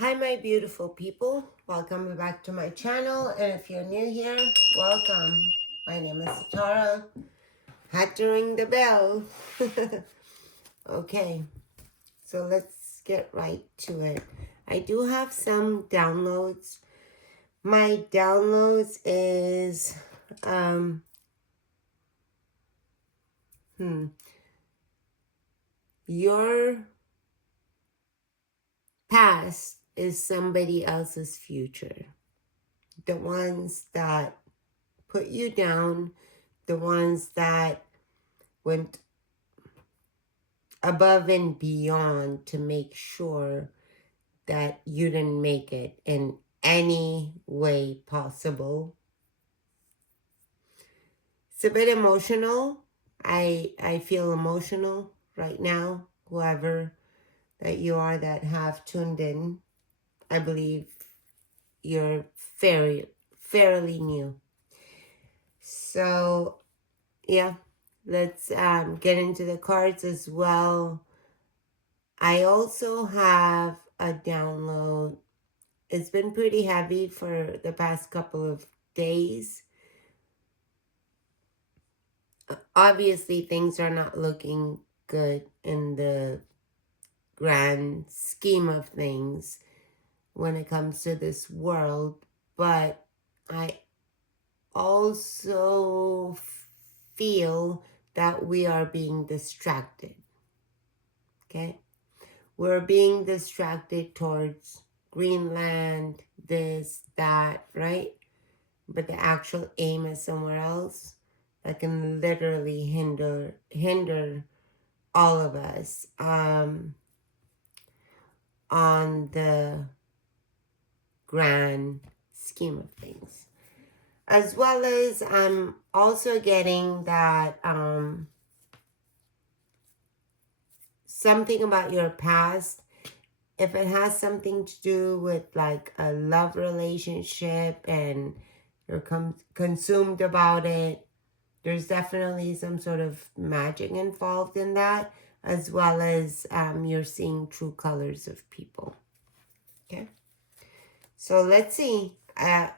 Hi my beautiful people, welcome back to my channel, and if you're new here, welcome. My name is Tara. Had to ring the bell. Okay, so let's get right to it. I do have some downloads. My downloads is your past is somebody else's future. The ones that put you down, the ones that went above and beyond to make sure that you didn't make it in any way possible. It's a bit emotional. I feel emotional right now. Whoever that you are that have tuned in, I believe you're fairly new. So yeah, let's get into the cards as well. I also have a download. It's been pretty heavy for the past couple of days. Obviously, things are not looking good in the grand scheme of things when it comes to this world, but I also feel that we are being distracted. Okay? We're being distracted towards Greenland, this, that, right? But the actual aim is somewhere else that can literally hinder all of us on the grand scheme of things. As well as I'm also getting that something about your past, if it has something to do with like a love relationship and you're consumed about it, there's definitely some sort of magic involved in that, as well as you're seeing true colors of people. Okay, so let's see. A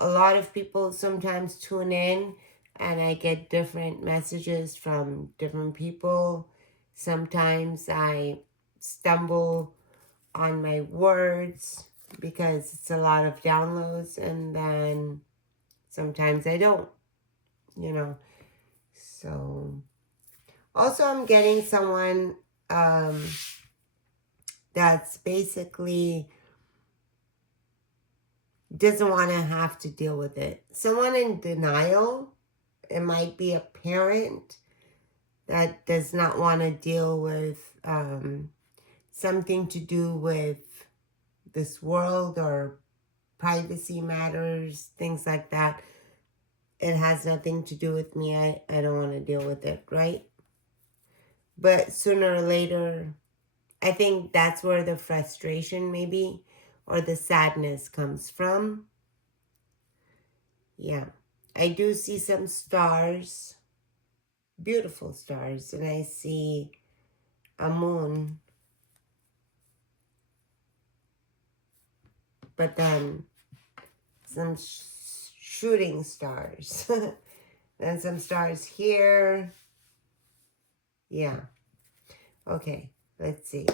lot of people sometimes tune in and I get different messages from different people. Sometimes I stumble on my words because it's a lot of downloads, and then sometimes I don't, you know. So also I'm getting someone that's basically doesn't want to have to deal with it. Someone in denial. It might be a parent that does not want to deal with something to do with this world or privacy matters, things like that. It has nothing to do with me. I don't want to deal with it, right? But sooner or later, I think that's where the frustration maybe or the sadness comes from. Yeah. I do see some stars, beautiful stars, and I see a moon. But then some shooting stars. Then some stars here. Yeah. Okay, let's see.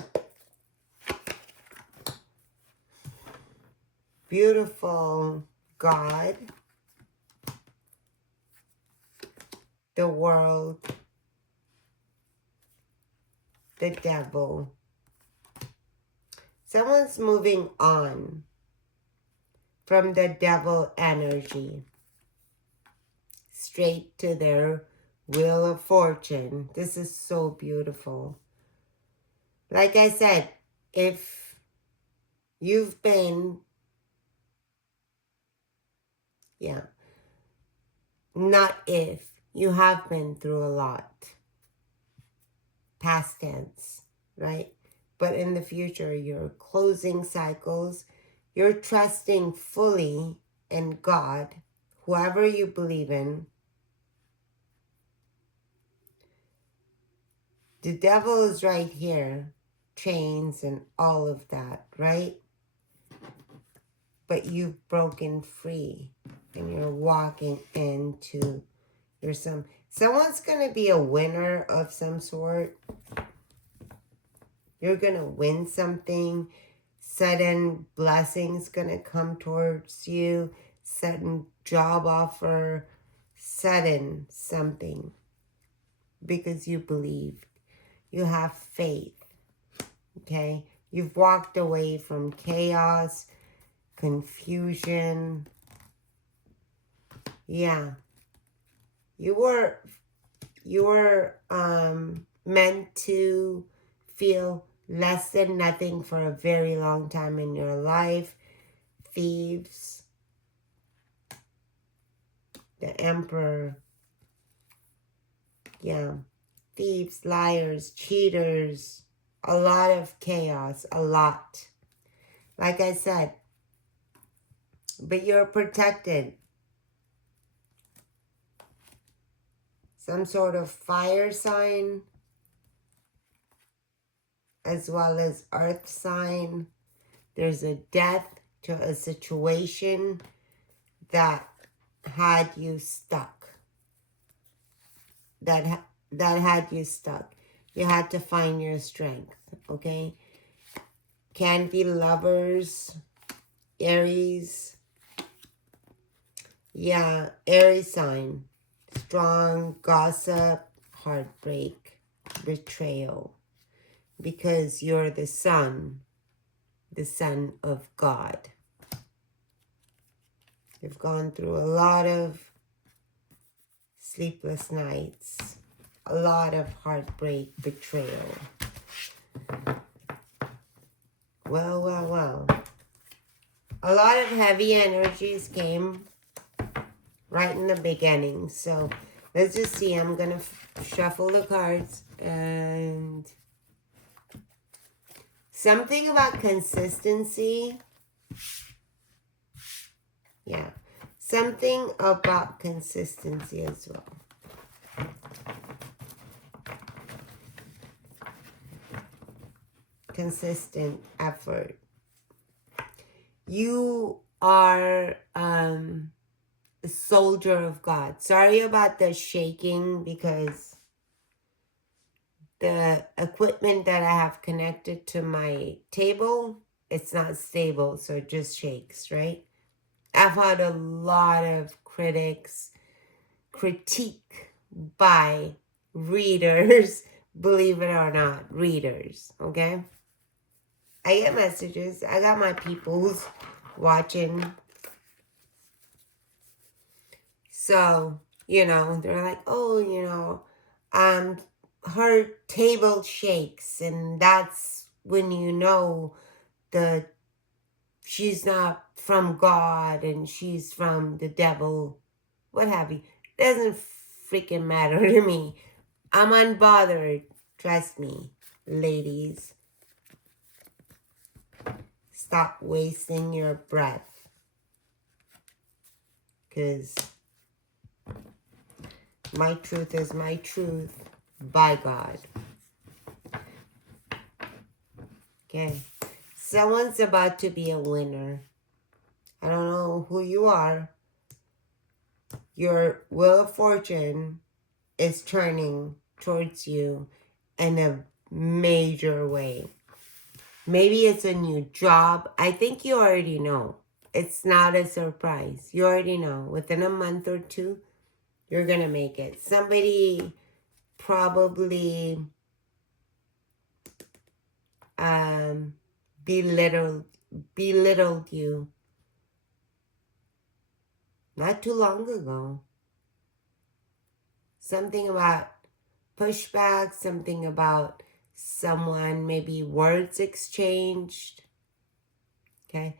Beautiful God, the world, the devil. Someone's moving on from the devil energy straight to their wheel of fortune. This is so beautiful. Like I said, if you've been, not if, you have been through a lot. Past tense, right? But in the future, you're closing cycles. You're trusting fully in God, whoever you believe in. The devil is right here, chains and all of that, right? but you've broken free and you're walking into your someone's going to be a winner of some sort. You're going to win something. Sudden blessings going to come towards you. Sudden job offer. Sudden something. Because you believe. You have faith. Okay? You've walked away from chaos, confusion. Yeah. You were meant to feel less than nothing for a very long time in your life. Thieves, the Emperor, yeah, thieves, liars, cheaters, a lot of chaos, a lot. Like I said, but you're protected. Some sort of fire sign, as well as earth sign. There's a death to a situation that had you stuck. That had you stuck. You had to find your strength, okay? Can be lovers, Aries. Yeah, Aries sign. Strong, gossip, heartbreak, betrayal. Because you're the Son of God. You've gone through a lot of sleepless nights, a lot of heartbreak, betrayal. Well. A lot of heavy energies came right in the beginning. So let's just see. I'm going to shuffle the cards. And something about consistency. Yeah. Something about consistency as well. Consistent effort. You are a soldier of God. Sorry about the shaking because the equipment that I have connected to my table, it's not stable, so it just shakes, right? I've had a lot of critique by readers, believe it or not, readers, okay? I get messages. I got my peoples watching. So, they're like, oh, her table shakes, and that's when you know she's not from God and she's from the devil, what have you. Doesn't freaking matter to me. I'm unbothered. Trust me, ladies. Stop wasting your breath. Because my truth is my truth by God. Okay. Someone's about to be a winner. I don't know who you are. Your wheel of fortune is turning towards you in a major way. Maybe it's a new job. I think you already know. It's not a surprise. You already know. Within a month or two, you're going to make it. Somebody probably belittled you not too long ago. Something about pushback, something about someone, maybe words exchanged. Okay.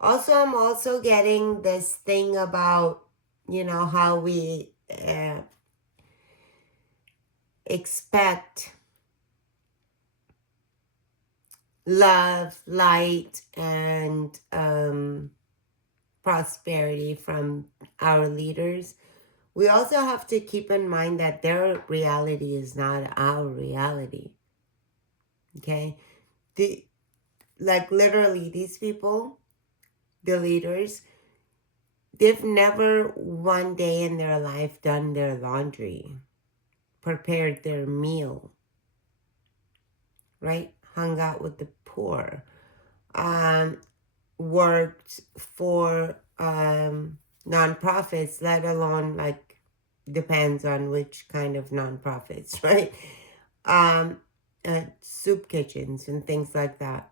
Also, I'm also getting this thing about, how we expect love, light, and prosperity from our leaders. We also have to keep in mind that their reality is not our reality. Okay? Literally, these people, the leaders, they've never one day in their life done their laundry, prepared their meal, right? Hung out with the poor, worked for nonprofits, let alone like depends on which kind of nonprofits, right? Um, Soup kitchens and things like that.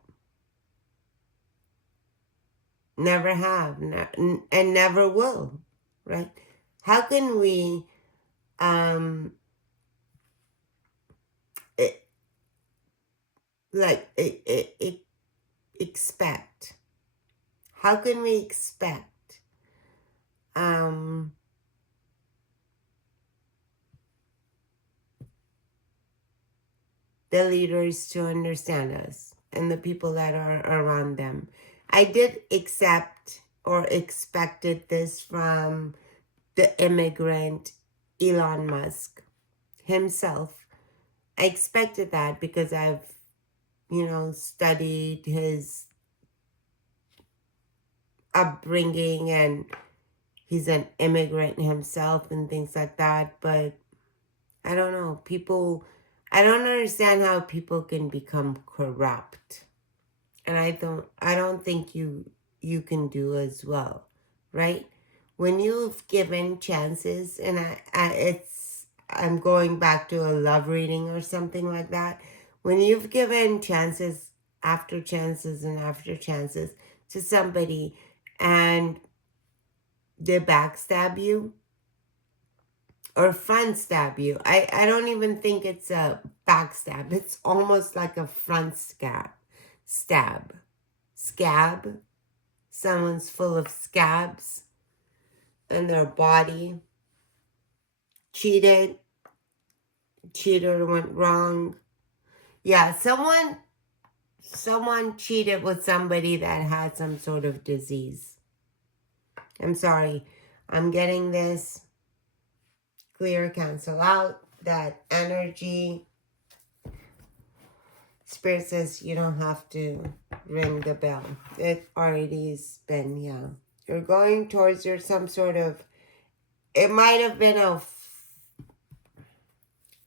Never have, and never will, right? How can we um it, like it expect? How can we expect um the leaders to understand us and the people that are around them? I did accept or expected this from the immigrant Elon Musk himself. I expected that because I've, studied his upbringing, and he's an immigrant himself and things like that. But I don't know, I don't understand how people can become corrupt. And I don't think you can do as well, right? When you've given chances, and I'm going back to a love reading or something like that. When you've given chances after chances and after chances to somebody, and they backstab you or front stab you, I don't even think it's a backstab. It's almost like a front scab. Someone's full of scabs in their body. Cheated went wrong. Yeah, someone cheated with somebody that had some sort of disease. I'm sorry, I'm getting this. Clear, cancel out that energy. Spirit says you don't have to ring the bell. It already's been, yeah. You're going towards your some sort of, it might have been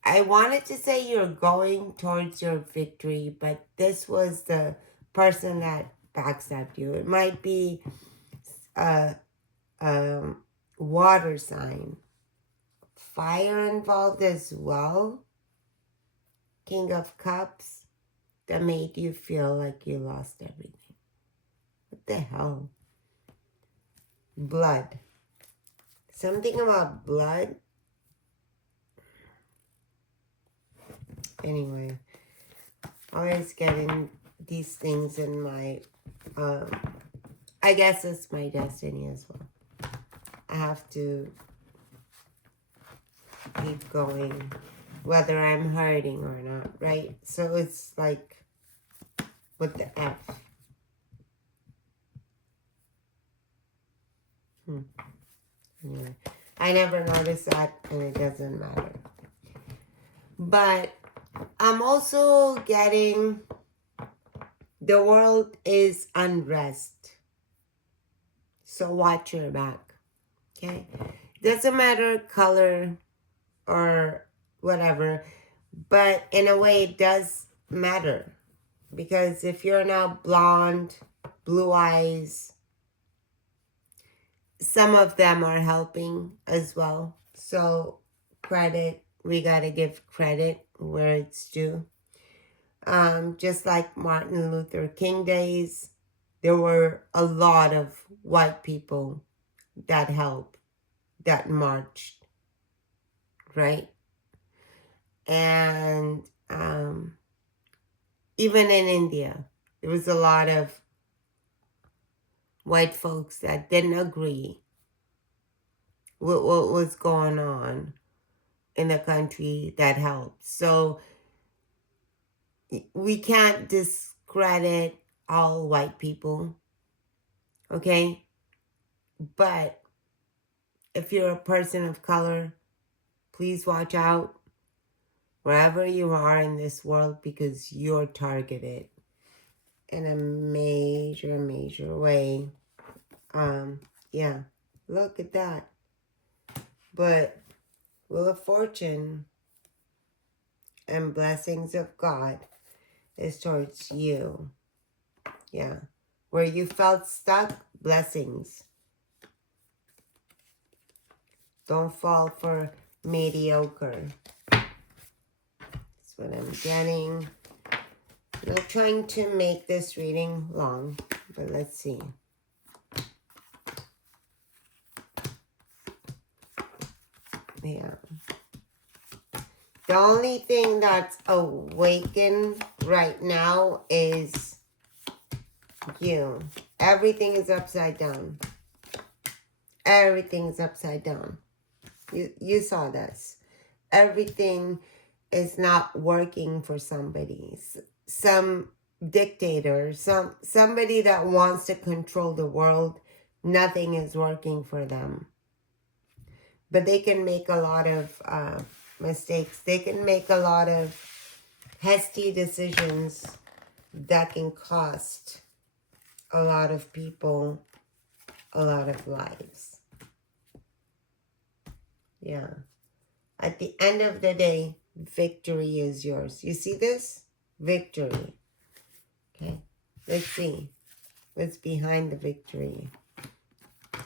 I wanted to say you're going towards your victory, but this was the person that backstabbed you. It might be a water sign. Fire involved as well. King of Cups. That made you feel like you lost everything. What the hell? Blood. Something about blood. Anyway, always getting these things in my, I guess it's my destiny as well. I have to keep going, whether I'm hurting or not, right? So it's like with the F. Anyway, I never noticed that, and it doesn't matter. But I'm also getting, the world is unrest. So watch your back, okay? Doesn't matter color or whatever, but in a way it does matter. Because if you're now blonde, blue eyes, some of them are helping as well. So credit, we gotta give credit where it's due. Just like Martin Luther King days, there were a lot of white people that helped, that marched, right? And even in India, there was a lot of white folks that didn't agree with what was going on in the country that helped. So we can't discredit all white people, okay? But if you're a person of color, please watch out wherever you are in this world, because you're targeted in a major, major way. Yeah, look at that. But Wheel of Fortune and blessings of God is towards you. Yeah. Where you felt stuck, blessings. Don't fall for mediocre. That's what I'm getting. I'm not trying to make this reading long, but let's see. Yeah. The only thing that's awakened right now is you. Everything is upside down. Everything is upside down. You saw this. Everything is not working for somebody. Some dictator, somebody that wants to control the world, nothing is working for them. But they can make a lot of mistakes. They can make a lot of hasty decisions that can cost a lot of people a lot of lives. Yeah. At the end of the day, victory is yours. You see this? Victory. Okay. Let's see. What's behind the victory?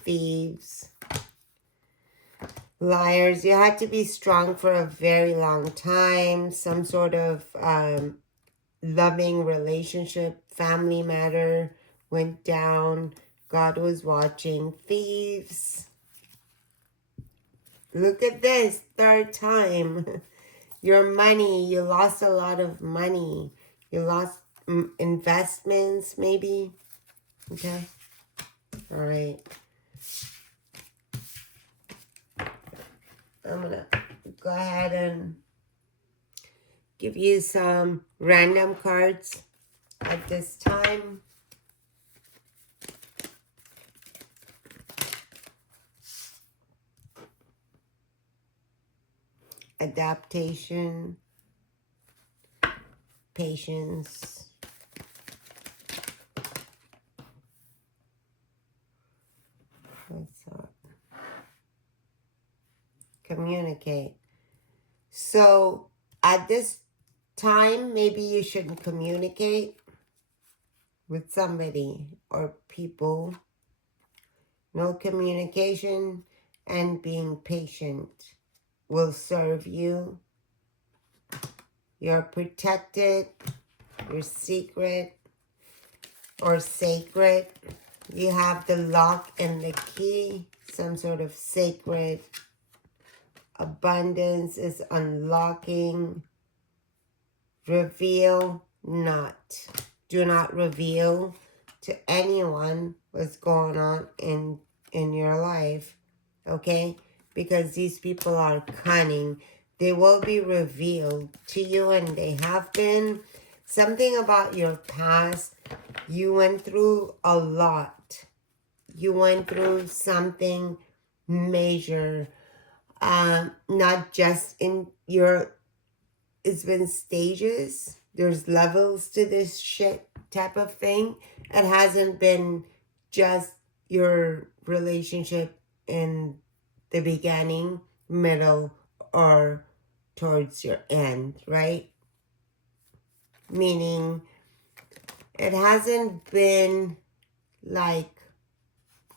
Thieves. Liars. You had to be strong for a very long time. Some sort of loving relationship, family matter went down. God was watching. Thieves. Look at this. Third time. Your money. You lost a lot of money. You lost investments, maybe. Okay. All right. I'm going to go ahead and give you some random cards at this time. Adaptation. Patience. What's up? Communicate. So at this time, maybe you shouldn't communicate with somebody or people. No communication and being patient will serve you. You're protected. You're secret or sacred. You have the lock and the key. Some sort of sacred abundance is unlocking. Reveal not. Do not reveal to anyone what's going on in your life. Okay? Because these people are cunning. They will be revealed to you, and they have been. Something about your past. You went through a lot. You went through something major. Not just in your... It's been stages. There's levels to this shit type of thing. It hasn't been just your relationship in the beginning, middle, or towards your end, right? Meaning it hasn't been like...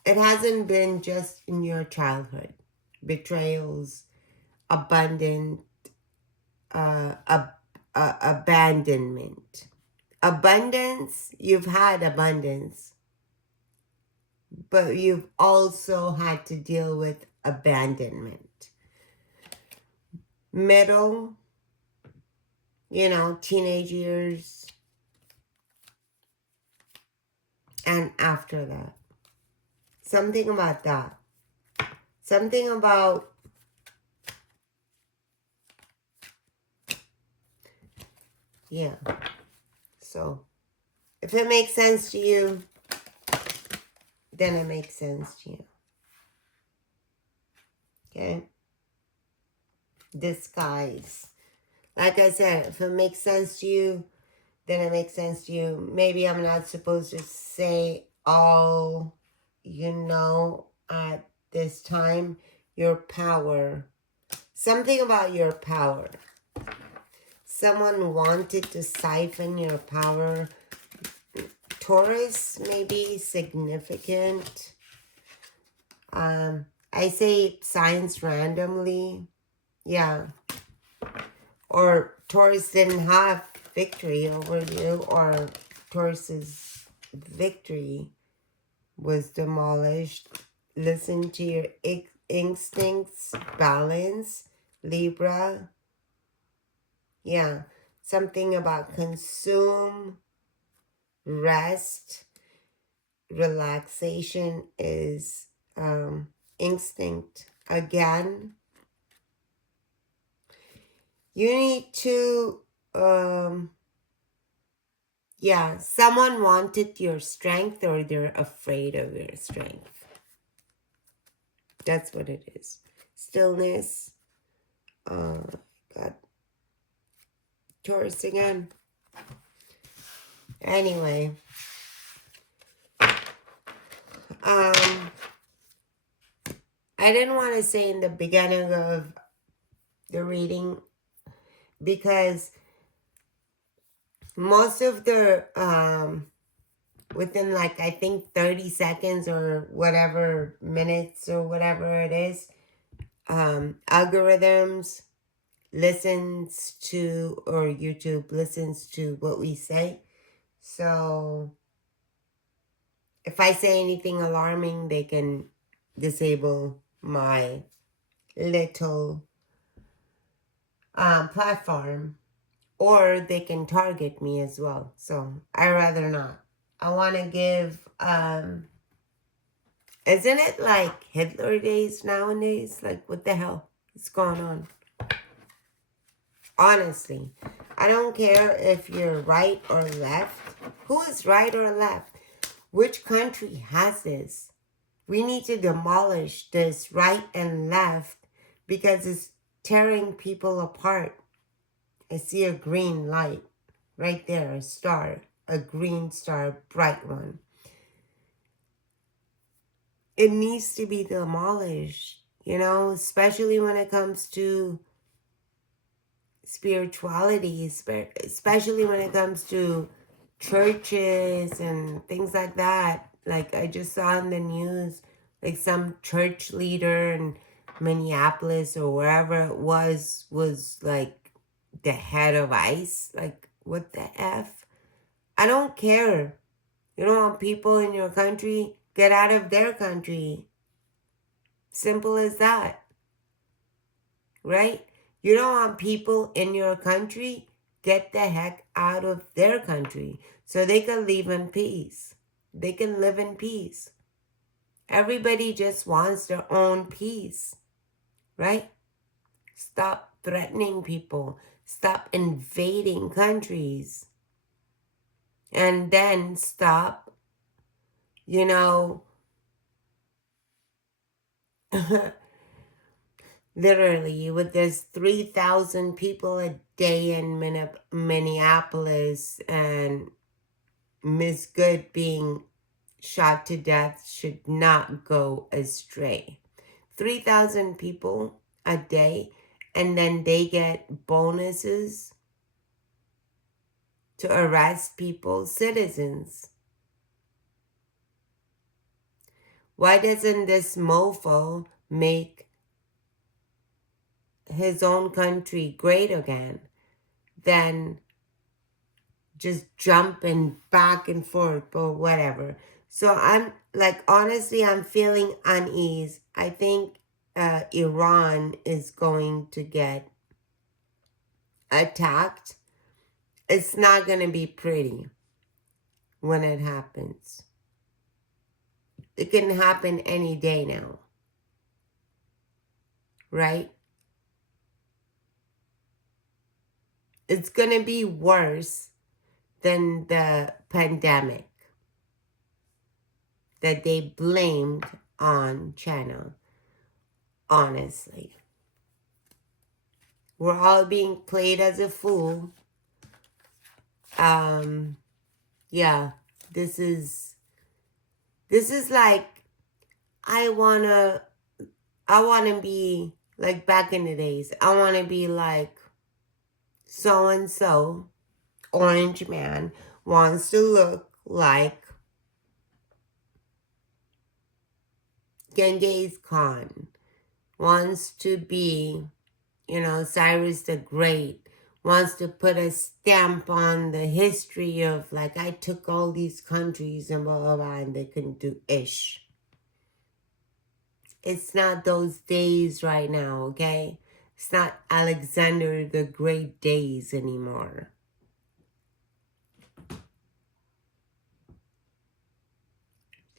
It hasn't been just in your childhood. Betrayals, abandonment, abandonment. Abundance, you've had abundance, but you've also had to deal with abandonment. Middle, teenage years, and after that. Something about that. Something about... Yeah. So, if it makes sense to you, then it makes sense to you. Okay? Disguise. Like I said, if it makes sense to you, then it makes sense to you. Maybe I'm not supposed to say all you know at this time your power. Something about your power. Someone wanted to siphon your power. Taurus may be significant. I say signs randomly. Yeah. Or Taurus didn't have victory over you, or Taurus's victory was demolished. Listen to your instincts. Balance. Libra. Yeah. Something about consume. Rest. Relaxation is instinct. Again, you need to, yeah, someone wanted your strength or they're afraid of your strength. That's what it is. Stillness. Got Taurus again. Anyway, I didn't want to say in the beginning of the reading because most of the within like I think 30 seconds or whatever minutes or whatever it is, algorithms listens to, or YouTube listens to what we say. So if I say anything alarming, they can disable my little platform, or they can target me as well. So I rather not. I want to give isn't it like Hitler days nowadays? Like, what the hell is going on? Honestly, I don't care if you're right or left. Who is right or left? Which country has this? We need to demolish this right and left because it's tearing people apart. I see a green light right there, a star, a green star, bright one. It needs to be demolished, you know, especially when it comes to spirituality, especially when it comes to churches and things like that. Like I just saw in the news, like some church leader in Minneapolis or wherever it was like the head of ICE. Like, what the F? I don't care. You don't want people in your country? Get out of their country. Simple as that. Right? You don't want people in your country? Get the heck out of their country so they can live in peace. They can live in peace. Everybody just wants their own peace, right? Stop threatening people. Stop invading countries. And then stop, you know, literally, with this 3,000 people a day in Minneapolis and Miss Good being shot to death should not go astray. 3,000 people a day, and then they get bonuses to arrest people, citizens. Why doesn't this mofo make his own country great again? Then just jumping back and forth or whatever. So I'm like, honestly, I'm feeling unease. I think Iran is going to get attacked. It's not going to be pretty when it happens. It can happen any day now, right? It's going to be worse than the pandemic that they blamed on China, honestly. We're all being played as a fool. Yeah, this is like I wanna be like back in the days. I wanna be like so and so orange man wants to look like Genghis Khan, wants to be, Cyrus the Great, wants to put a stamp on the history of like, I took all these countries and blah, blah, blah, and they couldn't do ish. It's not those days right now, okay? It's not Alexander the Great days anymore.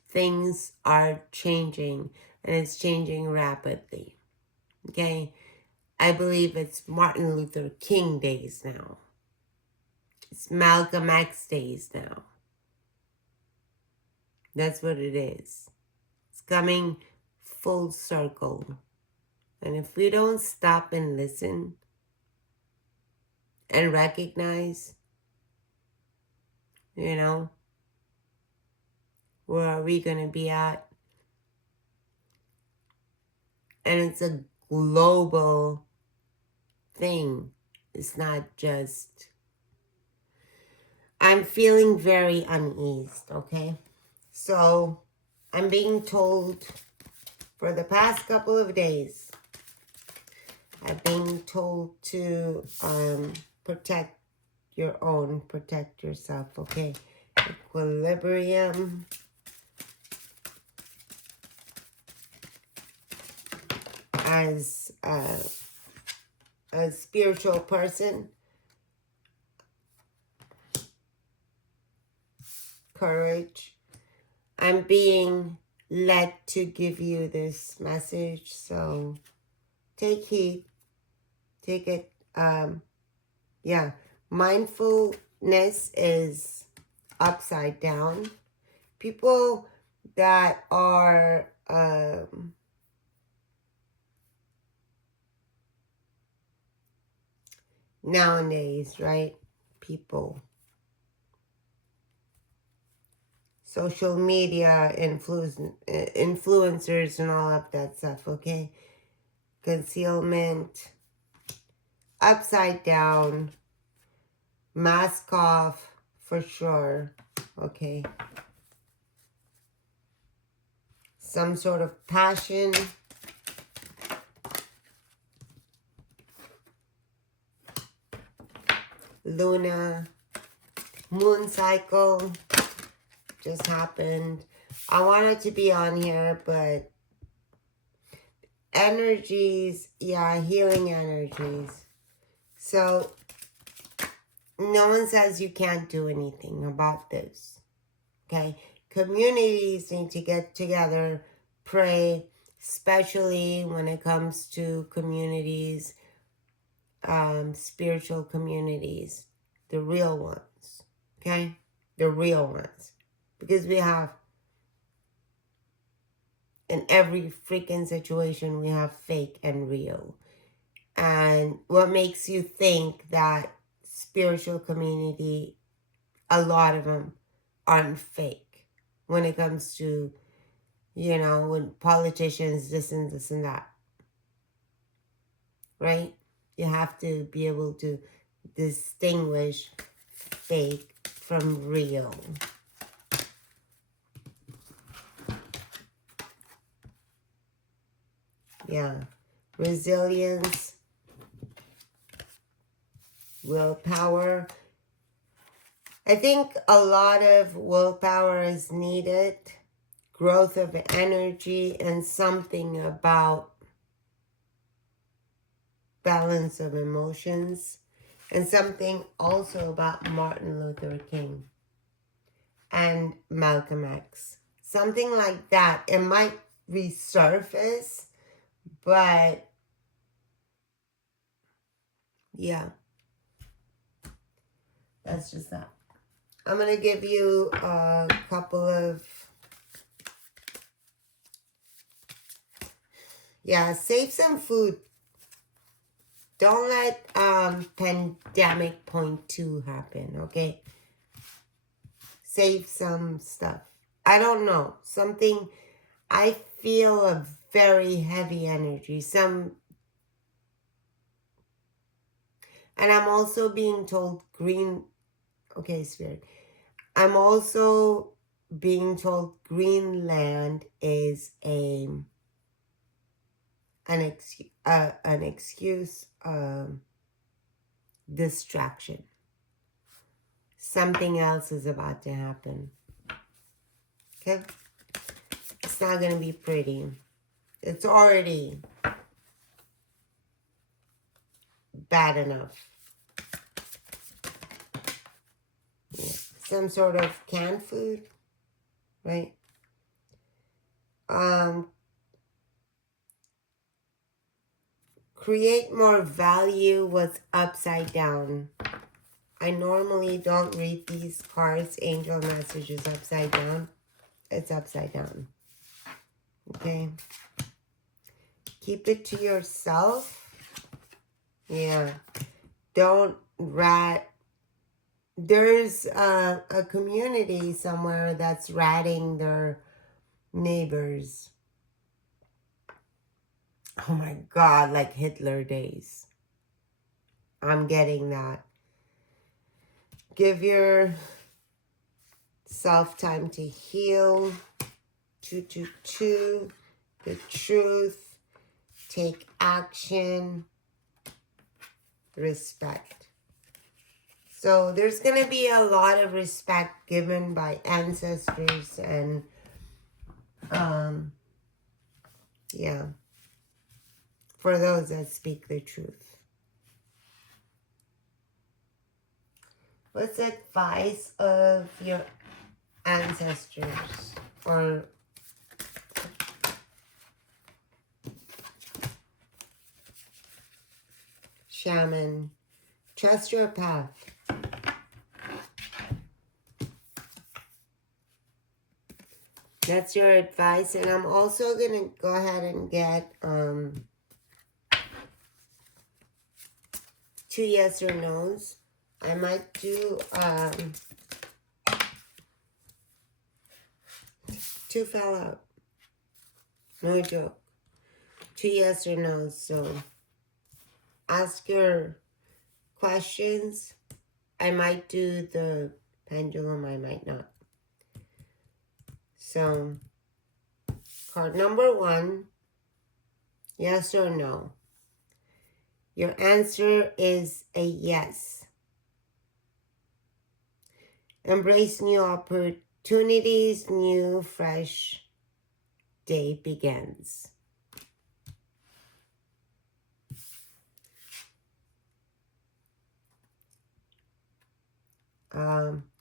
Things are changing, and it's changing rapidly, okay? I believe it's Martin Luther King days now. It's Malcolm X days now. That's what it is. It's coming full circle. And if we don't stop and listen and recognize, where are we going to be at? And it's a global thing. It's not just... I'm feeling very uneased, okay? So I'm being told for the past couple of days, I've been told to protect yourself, okay? Equilibrium. As a spiritual person, courage. I'm being led to give you this message, so take heed. Take it. Yeah. Mindfulness is upside down. People that are nowadays, right? People, social media influencers and all of that stuff, okay? Concealment, upside down, mask off for sure, okay? Some sort of passion. Luna, moon cycle just happened. I wanted to be on here, but energies, yeah, healing energies. So no one says you can't do anything about this, okay? Communities need to get together, pray, especially when it comes to communities, spiritual communities, the real ones, okay? The real ones. Because we have, in every freaking situation, we have fake and real. And what makes you think that spiritual community, a lot of them aren't fake when it comes to, when politicians, this and this and that, right? You have to be able to distinguish fake from real. Yeah. Resilience, willpower. I think a lot of willpower is needed. Growth of energy, and something about balance of emotions, and something also about Martin Luther King and Malcolm X. Something like that. It might resurface, but yeah, that's just that. I'm going to give you a couple of, save some food. Don't let pandemic point 2 happen, okay? Save some stuff. I don't know. Something, I feel a very heavy energy. And I'm also being told okay, Spirit. I'm also being told Greenland is an excuse, distraction. Something else is about to happen. Okay? It's not going to be pretty. It's already bad enough. Yeah. Some sort of canned food, right? Create more value was upside down. I normally don't read these cards, angel messages upside down. It's upside down. Okay? Keep it to yourself. Yeah. Don't rat. There's a community somewhere that's ratting their neighbors. Oh my God, like Hitler days. I'm getting that. Give yourself time to heal. 222. The truth. Take action. Respect. So there's going to be a lot of respect given by ancestors and yeah, for those that speak the truth. What's the advice of your ancestors or shaman? Trust your path. That's your advice. And I'm also going to go ahead and get 2 yes or no's. I might do 2 fell out. No joke. 2 yes or no's. So ask your questions. I might do the pendulum. I might not. So card number 1. Yes or no. Your answer is a yes. Embrace new opportunities. New, fresh day begins.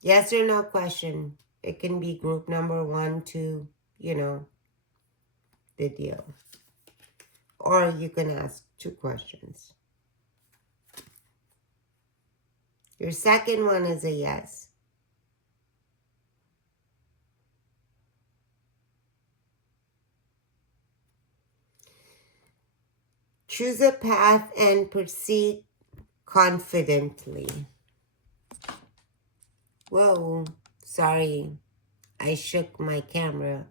Yes or no question. It can be group number 1, 2, you know, the deal. Or you can ask 2 questions. Your second one is a yes. Choose a path and proceed confidently. Whoa, sorry. I shook my camera,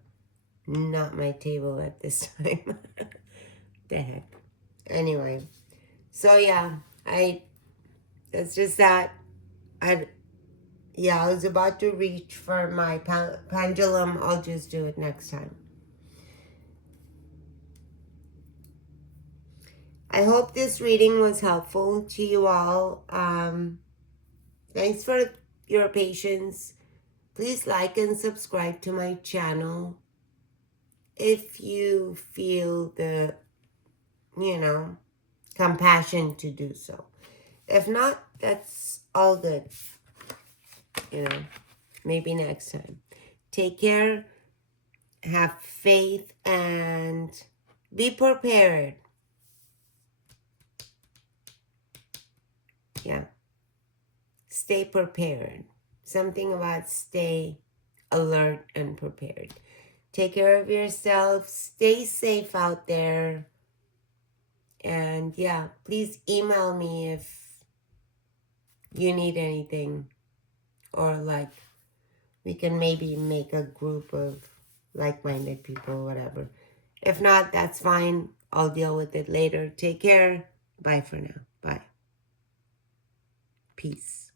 not my table at this time. The heck. Anyway, so yeah, it's just that I was about to reach for my pendulum. I'll just do it next time. I hope this reading was helpful to you all. Thanks for your patience. Please like and subscribe to my channel if you feel the, compassion to do so. If not, that's all good. Maybe next time. Take care, have faith, and be prepared. Yeah. Stay prepared. Something about stay alert and prepared. Take care of yourself. Stay safe out there. And yeah, please email me if you need anything. Or like, we can maybe make a group of like-minded people, whatever. If not, that's fine. I'll deal with it later. Take care. Bye for now. Bye. Peace.